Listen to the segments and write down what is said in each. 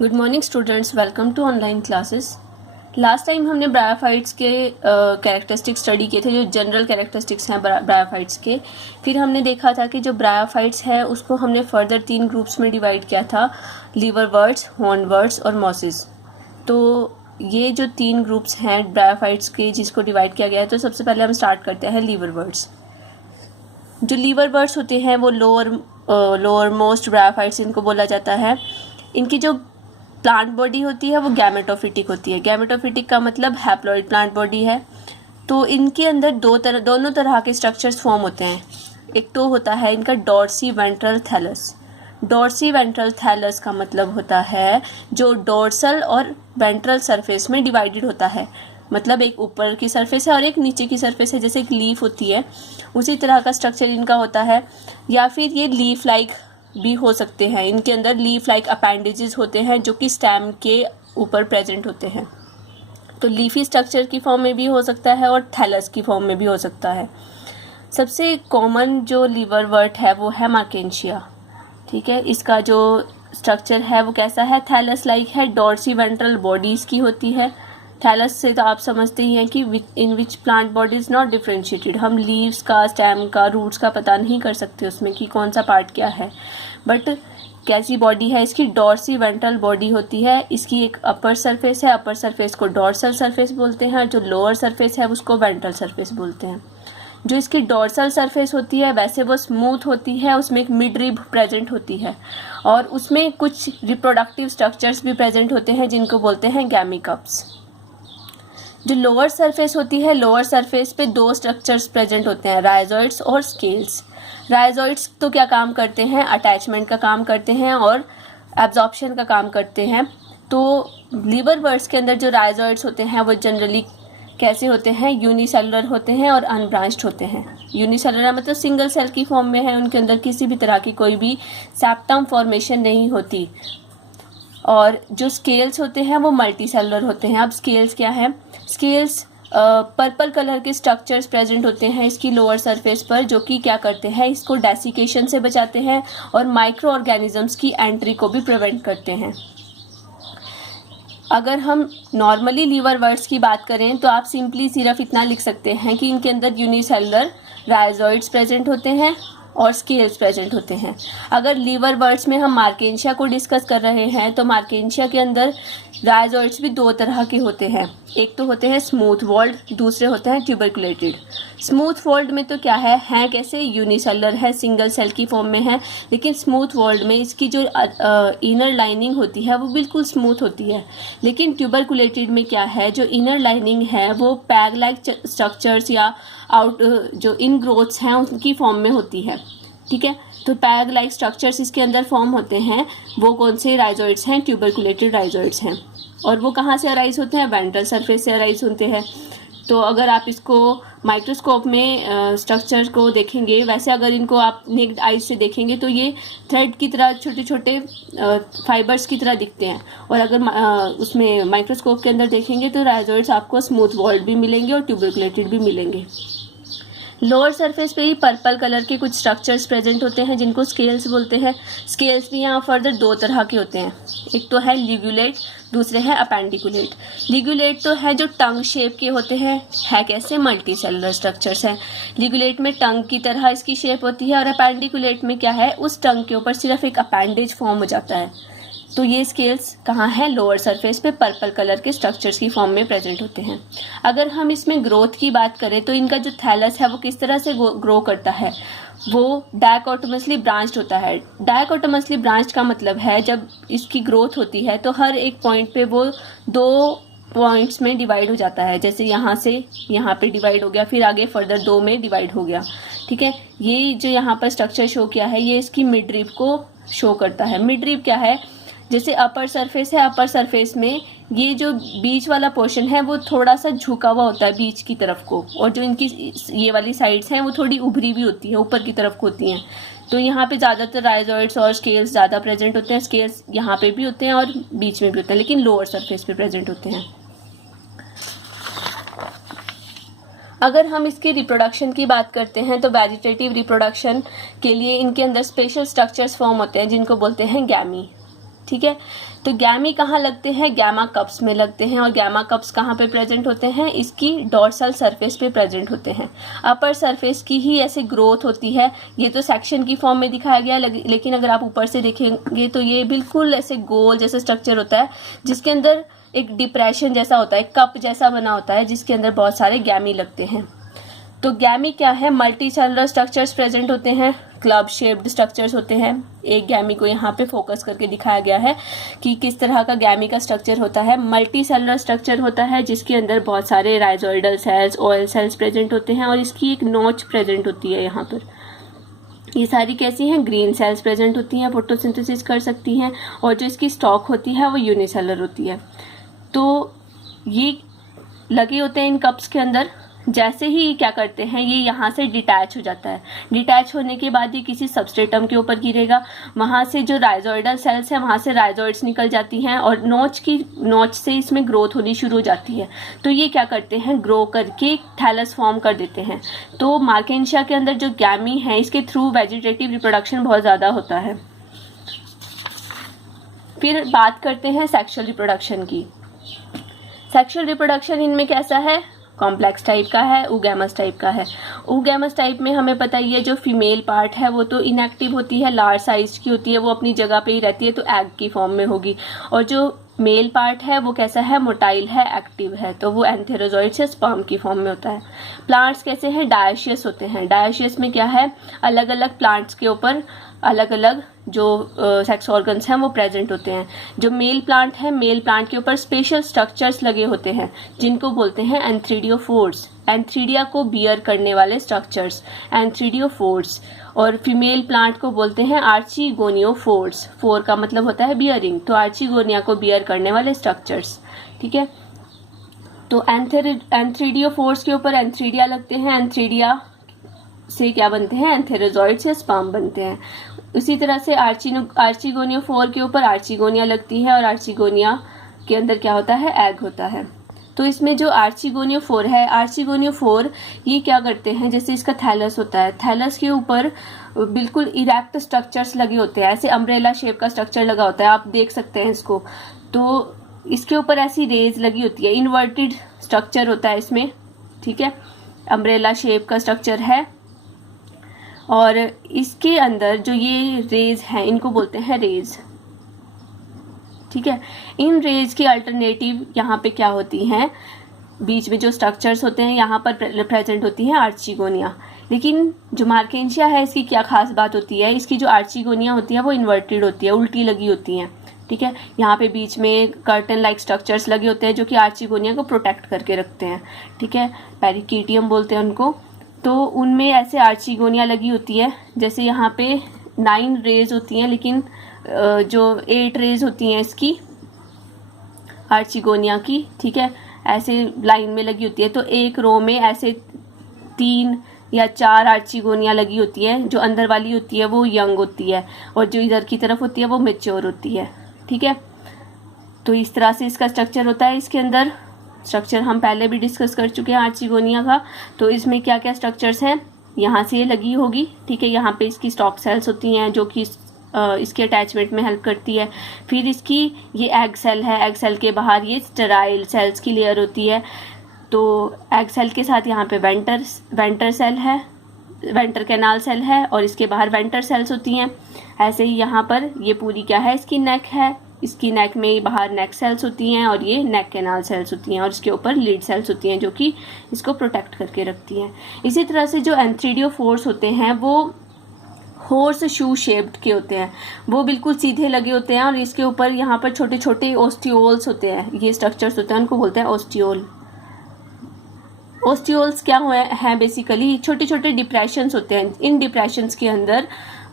Good morning students, welcome to online classes. Last time हमने bryophytes के characteristics study किए थे, जो जनरल कैरेक्टरिस्टिक्स हैं ब्रायोफाइट्स के। फिर हमने देखा था कि जो ब्रायोफाइट्स है उसको हमने फर्दर 3 ग्रुप्स में डिवाइड किया था, लीवरवर्ट्स, हॉर्नवर्ट्स और मॉसेस। तो ये जो 3 ग्रुप्स हैं ब्रायोफाइट्स के जिसको डिवाइड किया गया है, तो सबसे पहले हम स्टार्ट करते हैं लीवरवर्ट्स। जो लीवरवर्ट्स होते हैं वो लोअर मोस्ट ब्रायोफाइट्स इनको बोला जाता है। इनकी जो प्लांट बॉडी होती है वो गैमेटोफिटिक होती है। गैमेटोफिटिक का मतलब हैप्लॉइड प्लांट बॉडी है। तो इनके अंदर दोनों तरह के स्ट्रक्चर्स फॉर्म होते हैं। एक तो होता है इनका dorsiventral thallus. Dorsiventral thallus का मतलब होता है जो डोर्सल और वेंट्रल सरफेस में डिवाइडेड होता है। मतलब एक ऊपर की सरफेस है और एक नीचे की सरफेस है, जैसे एक लीफ होती है उसी तरह का स्ट्रक्चर इनका होता है। या फिर ये लीफ लाइक भी हो सकते हैं। इनके अंदर लीफ लाइक अपेंडेजेस होते हैं जो कि स्टेम के ऊपर प्रेजेंट होते हैं। तो लीफी स्ट्रक्चर की फॉर्म में भी हो सकता है और थैलस की फॉर्म में भी हो सकता है। सबसे कॉमन जो लीवरवर्ट है वो है मार्केंशिया। ठीक है, इसका जो स्ट्रक्चर है वो कैसा है, थैलस लाइक है। डॉर्सी वेंट्रल बॉडी इसकी होती है। थैलस से तो आप समझते ही हैं कि in which plant body is not differentiated. हम लीव्स का, स्टेम का, रूट्स का पता नहीं कर सकते उसमें कि कौन सा पार्ट क्या है, बट कैसी बॉडी है इसकी, डॉर्सी वेंट्रल बॉडी होती है। इसकी एक अपर सरफेस है, अपर सरफेस को डॉर्सल सरफेस बोलते हैं, और जो लोअर सरफेस है उसको वेंट्रल सरफेस बोलते हैं। जो इसकी डॉर्सल सरफेस होती है वैसे वो स्मूथ होती है, उसमें एक मिड रिब प्रेजेंट होती है और उसमें कुछ रिप्रोडक्टिव स्ट्रक्चर्स भी प्रेजेंट होते हैं जिनको बोलते हैं गैमिकप्स। जो लोअर सरफेस होती है, लोअर सरफेस पे 2 स्ट्रक्चर्स प्रेजेंट होते हैं, राइजोइड्स और स्केल्स। राइजोइड्स तो क्या काम करते हैं, अटैचमेंट का काम करते हैं और एब्जॉर्प्शन का काम करते हैं। तो लीवरवर्ट्स के अंदर जो राइजोइड्स होते हैं वो जनरली कैसे होते हैं, यूनिसेलुलर होते हैं और अनब्रांच्ड होते हैं। यूनिसेलुलर मतलब सिंगल सेल की फॉर्म में है, उनके अंदर किसी भी तरह की कोई भी सेप्टम फॉर्मेशन नहीं होती। और जो स्केल्स होते हैं वो मल्टी सेलुलर होते हैं। अब स्केल्स क्या है, स्केल्स पर्पल कलर के स्ट्रक्चर्स प्रेजेंट होते हैं इसकी लोअर सरफेस पर, जो कि क्या करते हैं, इसको डेसिकेशन से बचाते हैं और माइक्रो ऑर्गेनिजम्स की एंट्री को भी प्रिवेंट करते हैं। अगर हम नॉर्मली लीवरवर्ट्स की बात करें तो आप सिंपली सिर्फ इतना लिख सकते हैं कि इनके अंदर यूनिसेलुलर राइजोइड्स प्रेजेंट होते हैं और स्केल्स प्रेजेंट होते हैं। अगर लीवरवर्ट्स में हम मार्केंशिया को डिस्कस कर रहे हैं तो मार्केंशिया के अंदर राइजोइड्स भी 2 तरह के होते हैं। एक तो होते हैं स्मूथ वॉल्ड, दूसरे होते हैं ट्यूबरकुलेटेड। स्मूथ वॉल्ड में तो क्या है कैसे, यूनिसेलुलर है, सिंगल सेल की फॉर्म में है, लेकिन स्मूथ वॉल्ड में इसकी जो इनर लाइनिंग होती है वो बिल्कुल स्मूथ होती है। लेकिन ट्यूबरकुलेटेड में क्या है, जो इनर लाइनिंग है वो पैग लाइक स्ट्रक्चर्स या जो इन ग्रोथ्स हैं उनकी फॉर्म में होती है। ठीक है, तो पैग लाइक स्ट्रक्चर्स इसके अंदर फॉर्म होते हैं। वो कौन से राइजोइड्स हैं, ट्यूबरकुलेटेड राइजोइड्स हैं। और वो कहाँ से अराइज होते हैं, वेंट्रल सरफेस से अराइज होते हैं। तो अगर आप इसको माइक्रोस्कोप में स्ट्रक्चर को देखेंगे, वैसे अगर इनको आप नेक्ड आइज से देखेंगे तो ये थ्रेड की तरह छोटे छोटे फाइबर्स की तरह दिखते हैं। और अगर उसमें माइक्रोस्कोप के अंदर देखेंगे तो राइजोइड्स आपको स्मूथ वॉल्ड भी मिलेंगे और ट्यूबरकुलेटेड भी मिलेंगे। लोअर सरफेस पे ही पर्पल कलर के कुछ स्ट्रक्चर्स प्रेजेंट होते हैं जिनको स्केल्स बोलते हैं। स्केल्स भी यहाँ फर्दर 2 तरह के होते हैं, एक तो है लिग्यूलेट, दूसरे हैं अपेंडिकुलेट। लिग्यूलेट तो है जो टंग शेप के होते हैं, है कैसे, मल्टी सेलुलर स्ट्रक्चर्स हैं। लिग्यूलेट में टंग की तरह इसकी शेप होती है और अपेंडिकुलेट में क्या है, उस टंग के ऊपर सिर्फ एक अपेंडेज फॉर्म हो जाता है। तो ये स्केल्स कहाँ हैं, लोअर सरफेस पे पर्पल कलर के स्ट्रक्चर्स की फॉर्म में प्रेजेंट होते हैं। अगर हम इसमें ग्रोथ की बात करें तो इनका जो थैलस है वो किस तरह से ग्रो करता है, वो डायकोटोमसली ब्रांच्ड होता है। डायकोटोमसली ब्रांच्ड का मतलब है जब इसकी ग्रोथ होती है तो हर एक पॉइंट पे वो 2 पॉइंट्स में डिवाइड हो जाता है। जैसे यहाँ से यहाँ पे डिवाइड हो गया, फिर आगे फर्दर 2 में डिवाइड हो गया। ठीक है, ये जो यहाँ पर स्ट्रक्चर शो किया है ये इसकी मिड रिब को शो करता है। मिड रिब क्या है, जैसे अपर सरफेस है, अपर सरफेस में ये जो बीच वाला पोर्शन है वो थोड़ा सा झुका हुआ होता है बीच की तरफ को, और जो इनकी ये वाली साइड्स हैं वो थोड़ी उभरी भी होती है, ऊपर की तरफ होती हैं। तो यहाँ पे ज़्यादातर राइजोइड्स और स्केल्स ज़्यादा प्रेजेंट होते हैं। स्केल्स यहाँ पे भी होते हैं और बीच में भी होते हैं, लेकिन लोअर सरफेस पे प्रेजेंट होते हैं। अगर हम इसके रिप्रोडक्शन की बात करते हैं तो वेजिटेटिव रिप्रोडक्शन के लिए इनके अंदर स्पेशल स्ट्रक्चर्स फॉर्म होते हैं जिनको बोलते हैं गैमी। ठीक है। तो गैमी कहाँ लगते हैं, गैमा कप्स में लगते हैं। और गैमा कप्स कहाँ पे प्रेजेंट होते हैं, इसकी डोर्सल सरफेस पे प्रेजेंट होते हैं। अपर सरफेस की ही ऐसे ग्रोथ होती है। ये तो सेक्शन की फॉर्म में दिखाया गया है, लेकिन अगर आप ऊपर से देखेंगे तो ये बिल्कुल ऐसे गोल जैसा स्ट्रक्चर होता है, जिसके अंदर एक डिप्रेशन जैसा होता है, कप जैसा बना होता है, जिसके अंदर बहुत सारे गैमी लगते हैं। तो गैमी क्या है, मल्टी सेलुलर स्ट्रक्चर्स प्रेजेंट होते हैं, क्लब शेप्ड स्ट्रक्चर्स होते हैं। एक गैमी को यहाँ पे फोकस करके दिखाया गया है कि किस तरह का गैमी का स्ट्रक्चर होता है। मल्टी सेलुलर स्ट्रक्चर होता है जिसके अंदर बहुत सारे राइजोइडल सेल्स, ऑयल सेल्स प्रेजेंट होते हैं, और इसकी एक नोच प्रेजेंट होती है यहाँ पर। ये सारी कैसी हैं, ग्रीन सेल्स प्रेजेंट होती हैं, फोटोसिंथेसिस कर सकती हैं, और जो इसकी स्टॉक होती है वो यूनिसेलुलर होती है। तो ये लगे होते हैं इन कप्स के अंदर। जैसे ही क्या करते हैं, ये यहाँ से डिटैच हो जाता है। डिटैच होने के बाद ये किसी सबस्ट्रेटम के ऊपर गिरेगा। वहाँ से जो राइजोइडल सेल्स हैं, वहाँ से राइजोइड्स निकल जाती हैं, और नोच से इसमें ग्रोथ होनी शुरू हो जाती है। तो ये क्या करते हैं, ग्रो करके थैलस फॉर्म कर देते हैं। तो मार्केंशिया के अंदर जो गैमी है, इसके थ्रू वेजिटेटिव रिप्रोडक्शन बहुत ज़्यादा होता है। फिर बात करते हैं सेक्सुअल रिप्रोडक्शन की। सेक्सुअल रिप्रोडक्शन इनमें कैसा है, कॉम्प्लेक्स टाइप का है, ऊगैमस टाइप का है। ऊगैमस टाइप में हमें पता ही है, जो फीमेल पार्ट है वो तो इनएक्टिव होती है, लार्ज साइज की होती है, वो अपनी जगह पे ही रहती है, तो एग की फॉर्म में होगी। और जो मेल पार्ट है वो कैसा है, मोटाइल है, एक्टिव है, तो वो एंथेरोजॉइड से स्पर्म की फॉर्म में होता है। प्लांट्स कैसे हैं, डायोशियस होते हैं। डायोशियस में क्या है, अलग अलग प्लांट्स के ऊपर अलग अलग जो सेक्स ऑर्गन्स हैं वो प्रेजेंट होते हैं। जो मेल प्लांट है, मेल प्लांट के ऊपर स्पेशल स्ट्रक्चर्स लगे होते हैं, जिनको बोलते हैं एंथ्रीडियोफोर्स। एंथ्रीडिया को बियर करने वाले स्ट्रक्चर्स, एंथ्रीडियोफोर्स। और फीमेल प्लांट को बोलते हैं आर्चिगोनियोफोर्स। फोर का मतलब होता है बियरिंग, तो आर्चिगोनिया को बियर करने वाले स्ट्रक्चर्स, ठीक है। तो एंथ्रीडियोफोर्स के ऊपर एंथ्रीडिया लगते हैं। एंथ्रीडिया से क्या बनते हैं, एंथेरोजॉइड से स्पर्म बनते हैं। उसी तरह से आर्चिगोनियोफोर के ऊपर आर्चिगोनिया लगती है, और आर्चिगोनिया के अंदर क्या होता है, एग होता है। तो इसमें जो आर्चिगोनियोफोर है, आर्चिगोनियोफोर ये क्या करते हैं, जैसे इसका थैलस होता है, थैलस के ऊपर बिल्कुल इरेक्ट स्ट्रक्चर्स लगे होते हैं, ऐसे अम्ब्रेला शेप का स्ट्रक्चर लगा होता है, आप देख सकते हैं इसको। तो इसके ऊपर ऐसी रेज लगी होती है, इन्वर्टेड स्ट्रक्चर होता है इसमें, ठीक है, अम्ब्रेला शेप का स्ट्रक्चर है। और इसके अंदर जो ये रेज हैं, इनको बोलते हैं रेज, ठीक है। इन रेज की अल्टरनेटिव यहाँ पे क्या होती हैं, बीच में जो स्ट्रक्चर्स होते हैं यहाँ पर प्रेजेंट होती है आर्चिगोनिया। लेकिन जो मार्केंशिया है, इसकी क्या खास बात होती है, इसकी जो आर्चिगोनिया होती है वो इन्वर्टेड होती है, उल्टी लगी होती हैं, ठीक है। यहाँ पे बीच में कर्टन लाइक स्ट्रक्चर्स लगे होते हैं जो कि आर्चिगोनिया को प्रोटेक्ट करके रखते हैं, ठीक है। पेरिकीटियम बोलते हैं उनको। तो उनमें ऐसे आर्चिगोनिया लगी होती है, जैसे यहाँ पे 9 रेज होती हैं, लेकिन जो 8 रेज होती हैं इसकी आर्चिगोनिया की, ठीक है, ऐसे लाइन में लगी होती है। तो एक रो में ऐसे 3 या 4 आर्चिगोनिया लगी होती है। जो अंदर वाली होती है वो यंग होती है, और जो इधर की तरफ होती है वो मेच्योर होती है, ठीक है। तो इस तरह से इसका स्ट्रक्चर होता है। इसके अंदर स्ट्रक्चर हम पहले भी डिस्कस कर चुके हैं आर्चिगोनिया का। तो इसमें क्या क्या स्ट्रक्चर्स हैं, यहाँ से ये लगी होगी, ठीक है। यहाँ पे इसकी स्टॉक सेल्स होती हैं जो कि इसके अटैचमेंट में हेल्प करती है। फिर इसकी ये एग सेल है, एग सेल के बाहर ये स्टेराइल सेल्स की लेयर होती है। तो एग सेल के साथ यहाँ पे वेंटर सेल है, वेंटर कैनाल सेल है, और इसके बाहर वेंटर सेल्स होती हैं। ऐसे ही यहाँ पर ये पूरी क्या है, इसकी नेक है, इसकी नेक में बाहर नेक सेल्स होती हैं, और ये नेक कैनाल सेल्स होती हैं, और इसके ऊपर लीड सेल्स होती हैं जो कि इसको प्रोटेक्ट करके रखती हैं। इसी तरह से जो एंथ्रीडियोफोर्स होते हैं वो हॉर्स शू शेप्ड के होते हैं, वो बिल्कुल सीधे लगे होते हैं, और इसके ऊपर यहाँ पर छोटे छोटे ओस्टियोल्स होते हैं, ये स्ट्रक्चर्स होते हैं, उनको बोलते हैं ओस्टियोल। ओस्टियोल्स क्या हैं, बेसिकली छोटे छोटे डिप्रेशंस होते हैं। इन डिप्रेशंस के अंदर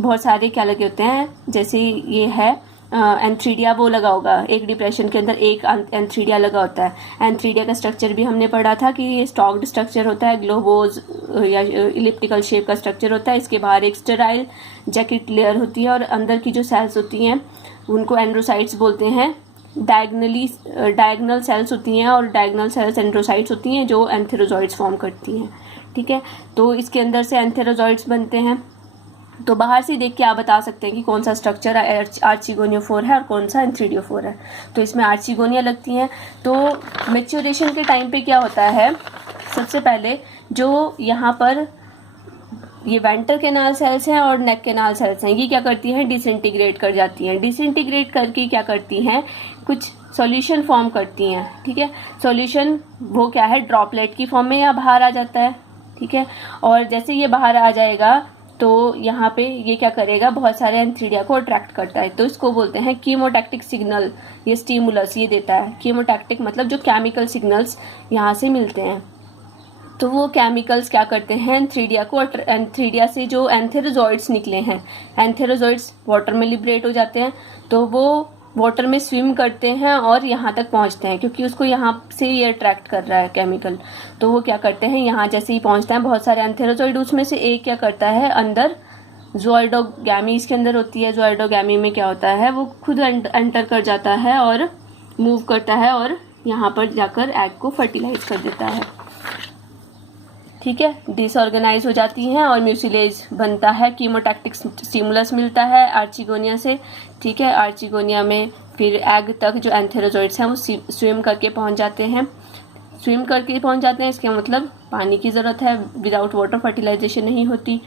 बहुत सारे क्या लगे होते हैं, जैसे ये है एंथ्रीडिया, वो लगा होगा, एक डिप्रेशन के अंदर एक एंथ्रीडिया लगा होता है। एंथ्रीडिया का स्ट्रक्चर भी हमने पढ़ा था कि ये स्टॉक्ड स्ट्रक्चर होता है, ग्लोबोज या इलिप्टिकल शेप का स्ट्रक्चर होता है। इसके बाहर एक स्टेराइल जैकेट लेयर होती है, और अंदर की जो सेल्स होती हैं उनको एंड्रोसाइट्स बोलते हैं। डायगनल सेल्स होती हैं, और डायगनल सेल्स एंड्रोसाइट्स होती हैं जो एंथेरोजॉइड्स फॉर्म करती हैं, ठीक है। तो इसके अंदर से एंथेरोजॉइड्स बनते हैं। तो बाहर से देख के आप बता सकते हैं कि कौन सा स्ट्रक्चर आर्चिगोनियोफोर है और कौन सा एंथ्रीडियोफोर है। तो इसमें आर्चिगोनिया लगती हैं। तो मैच्योरेशन के टाइम पे क्या होता है, सबसे पहले जो यहाँ पर ये वेंटर कैनाल सेल्स हैं और नेक कैनाल सेल्स हैं, ये क्या करती हैं, डिसइंटीग्रेट कर जाती हैं। डिसइंटीग्रेट करके क्या करती हैं, कुछ सॉल्यूशन फॉर्म करती हैं। ठीक है, सॉल्यूशन वो क्या है, ड्रॉपलेट की फॉर्म में या बाहर आ जाता है। ठीक है, और जैसे ये बाहर आ जाएगा तो यहाँ पे ये क्या करेगा, बहुत सारे एंथ्रीडिया को अट्रैक्ट करता है। तो इसको बोलते हैं कीमोटैक्टिक सिग्नल, ये स्टिमुलस ये देता है। कीमोटैक्टिक मतलब जो केमिकल सिग्नल्स यहाँ से मिलते हैं। तो वो केमिकल्स क्या करते हैं, एंथ्रीडिया को, एंथ्रीडिया से जो एंथेरोजॉइड्स निकले हैं, एंथेरोजॉइड्स वाटर में लिबरेट हो जाते हैं। तो वो वाटर में स्विम करते हैं और यहाँ तक पहुँचते हैं, क्योंकि उसको यहाँ से ये अट्रैक्ट कर रहा है केमिकल। तो वो क्या करते हैं, यहाँ जैसे ही पहुँचता है बहुत सारे एंथेरोजॉइड, उसमें से एक क्या करता है, अंदर ज़ोइडोगैमी इसके अंदर होती है। ज़ोइडोगैमी में क्या होता है, वो खुद एंटर कर जाता है और मूव करता है और यहाँ पर जाकर एग को फर्टिलाइज कर देता है। ठीक है, डिसऑर्गेनाइज हो जाती हैं और म्यूसिलेज बनता है। कीमोटैक्टिक स्टिमुलस मिलता है आर्चिगोनिया से। ठीक है, आर्चिगोनिया में फिर एग तक जो एंथेरोजॉइड्स हैं वो स्विम करके पहुंच जाते हैं। स्विम करके पहुंच जाते हैं, इसके मतलब पानी की ज़रूरत है, विदाउट वाटर फर्टिलाइजेशन नहीं होती।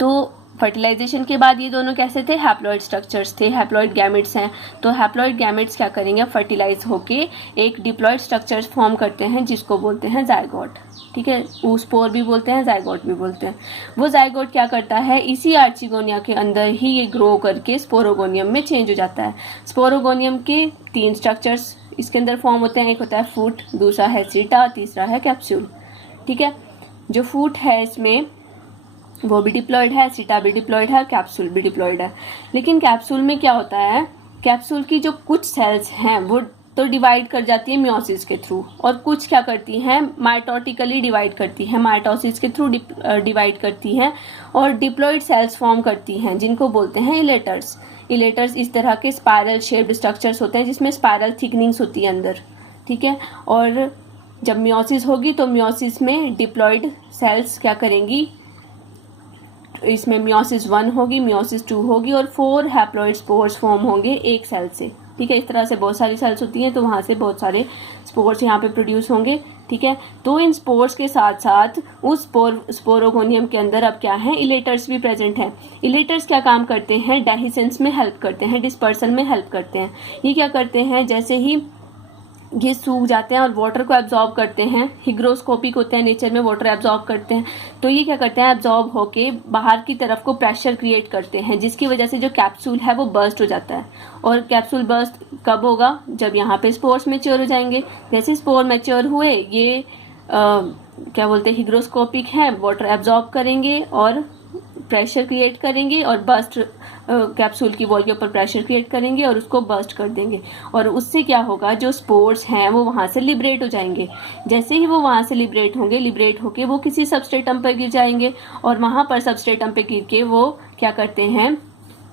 तो फर्टिलाइजेशन के बाद ये दोनों कैसे थे, हैप्लॉइड स्ट्रक्चर्स थे, हैप्लॉइड गैमेट्स हैं। तो हैप्लॉइड गैमेट्स क्या करेंगे, फर्टिलाइज होके एक डिप्लॉइड स्ट्रक्चर्स फॉर्म करते हैं जिसको बोलते हैं जायगोट। ठीक है, ऊस्पोर भी बोलते हैं, जायगोट भी बोलते हैं। वो जायगोट क्या करता है, इसी आर्चिगोनिया के अंदर ही ये ग्रो करके स्पोरोगोनियम में चेंज हो जाता है। स्पोरोगोनियम के 3 स्ट्रक्चर्स इसके अंदर फॉर्म होते हैं, एक होता है फूट, दूसरा है सीटा, तीसरा है कैप्सूल। ठीक है, जो फूट है इसमें वो भी डिप्लॉयड है, सीटा भी डिप्लॉयड है, कैप्सूल भी डिप्लॉयड है। लेकिन कैप्सूल में क्या होता है, कैप्सूल की जो कुछ सेल्स हैं वो तो डिवाइड कर जाती है मियोसिस के थ्रू, और कुछ क्या करती हैं, माइटोटिकली डिवाइड करती हैं, माइटोसिस के थ्रू डिवाइड करती हैं और डिप्लॉयड सेल्स फॉर्म करती हैं जिनको बोलते हैं इलेटर्स। इलेटर्स इस तरह के स्पायरल शेप्ड स्ट्रक्चर्स होते हैं जिसमें स्पायरल थिकनिंग्स होती है अंदर। ठीक है, और जब मियोसिस होगी तो मियोसिस में डिप्लॉयड सेल्स क्या करेंगी, इसमें मियोसिस 1 होगी, मियोसिस 2 होगी और 4 हैप्लॉइड स्पोर्स फॉर्म होंगे एक सेल से। ठीक है, इस तरह से बहुत सारी सेल्स होती हैं, तो वहाँ से बहुत सारे स्पोर्स यहाँ पे प्रोड्यूस होंगे। ठीक है, तो इन स्पोर्स के साथ साथ उस स्पोरोगोनियम के अंदर अब क्या है, इलेटर्स भी प्रेजेंट हैं। इलेटर्स क्या काम करते हैं, डेहिसेंस में हेल्प करते हैं, डिस्पर्सन में हेल्प करते हैं। ये क्या करते हैं, जैसे ही ये सूख जाते हैं और वाटर को एब्जॉर्ब करते हैं, हिग्रोस्कोपिक होते हैं नेचर में, वाटर एब्जॉर्ब करते हैं। तो ये क्या करते हैं, एब्जॉर्ब होके बाहर की तरफ को प्रेशर क्रिएट करते हैं, जिसकी वजह से जो कैप्सूल है वो बर्स्ट हो जाता है। और कैप्सूल बर्स्ट कब होगा, जब यहाँ पे स्पोर्स मैच्योर हो जाएंगे। जैसे स्पोर मैच्योर हुए, ये क्या बोलते हैं, हिग्रोस्कोपिक है, वाटर एब्जॉर्ब करेंगे और प्रेशर क्रिएट करेंगे और बर्स्ट, कैप्सूल की वॉल के ऊपर प्रेशर क्रिएट करेंगे और उसको बर्स्ट कर देंगे। और उससे क्या होगा, जो स्पोर्स हैं वो वहाँ से लिबरेट हो जाएंगे। जैसे ही वो वहाँ से लिबरेट होंगे, लिबरेट होके वो किसी सबस्ट्रेटम पर गिर जाएंगे और वहाँ पर सबस्ट्रेटम पे गिर के वो क्या करते हैं,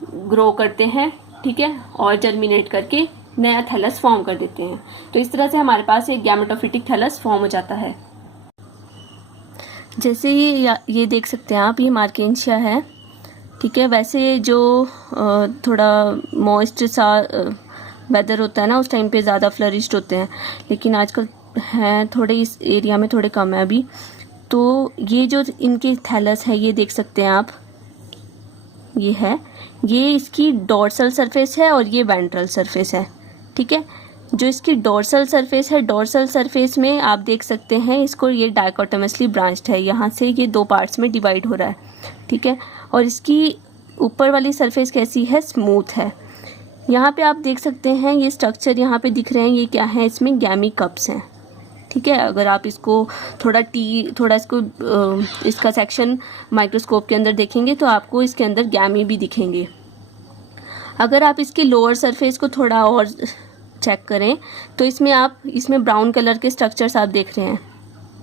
ग्रो करते हैं। ठीक है, और जर्मिनेट करके नया थैलस फॉर्म कर देते हैं। तो इस तरह से हमारे पास एक गैमेटोफिटिक थैलस फॉर्म हो जाता है। जैसे ये देख सकते हैं आप, ये मार्केंशिया है। ठीक है, वैसे जो थोड़ा मॉइस्ट सा वेदर होता है ना, उस टाइम पे ज़्यादा फ्लरिश्ड होते हैं, लेकिन आजकल हैं थोड़े, इस एरिया में थोड़े कम है अभी। तो ये जो इनके थैलस है, ये देख सकते हैं आप, ये है, ये इसकी डोर्सल सरफेस है और ये वेंट्रल सरफेस है। ठीक है, जो इसकी डोर्सल सरफेस है, डोर्सल सरफेस में आप देख सकते हैं इसको, ये डायकोटमसली ब्रांच्ड है, यहाँ से ये 2 पार्ट्स में डिवाइड हो रहा है। ठीक है, और इसकी ऊपर वाली सरफेस कैसी है, स्मूथ है। यहाँ पे आप देख सकते हैं ये स्ट्रक्चर यहाँ पे दिख रहे हैं, ये क्या है, इसमें गैमी कप्स हैं। ठीक है, अगर आप इसको थोड़ा इसको इसका सेक्शन माइक्रोस्कोप के अंदर देखेंगे तो आपको इसके अंदर गैमी भी दिखेंगे। अगर आप इसके लोअर सरफेस को थोड़ा और चेक करें तो इसमें ब्राउन कलर के स्ट्रक्चर्स आप देख रहे हैं।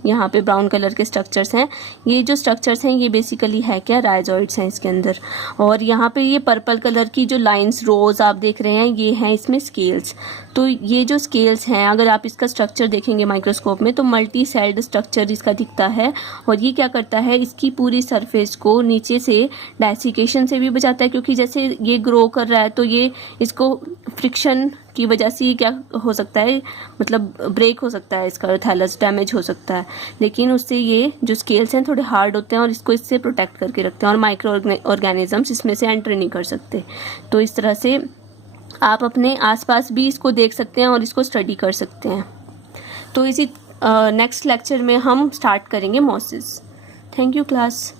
यहाँ पे ब्राउन कलर के स्ट्रक्चर्स हैं। ये जो स्ट्रक्चर्स हैं ये बेसिकली है क्या, राइजोइड्स हैं इसके अंदर। और यहाँ पे ये पर्पल कलर की जो लाइंस रोज आप देख रहे हैं ये हैं इसमें स्केल्स। तो ये जो स्केल्स हैं अगर आप इसका स्ट्रक्चर देखेंगे माइक्रोस्कोप में तो मल्टी सेल्ड स्ट्रक्चर इसका दिखता है। और ये क्या करता है, इसकी पूरी सरफेस को नीचे से डायसिकेशन से भी बचाता है, क्योंकि जैसे ये ग्रो कर रहा है तो ये इसको फ्रिक्शन की वजह से क्या हो सकता है, मतलब ब्रेक हो सकता है, इसका थैलस डैमेज हो सकता है। लेकिन उससे ये जो स्केल्स हैं थोड़े हार्ड होते हैं और इसको इससे प्रोटेक्ट करके रखते हैं और माइक्रो ऑर्गेनिजम्स इसमें से एंटर नहीं कर सकते। तो इस तरह से आप अपने आसपास भी इसको देख सकते हैं और इसको स्टडी कर सकते हैं। तो इसी नेक्स्ट लेक्चर में हम स्टार्ट करेंगे मॉसेस। Thank you class.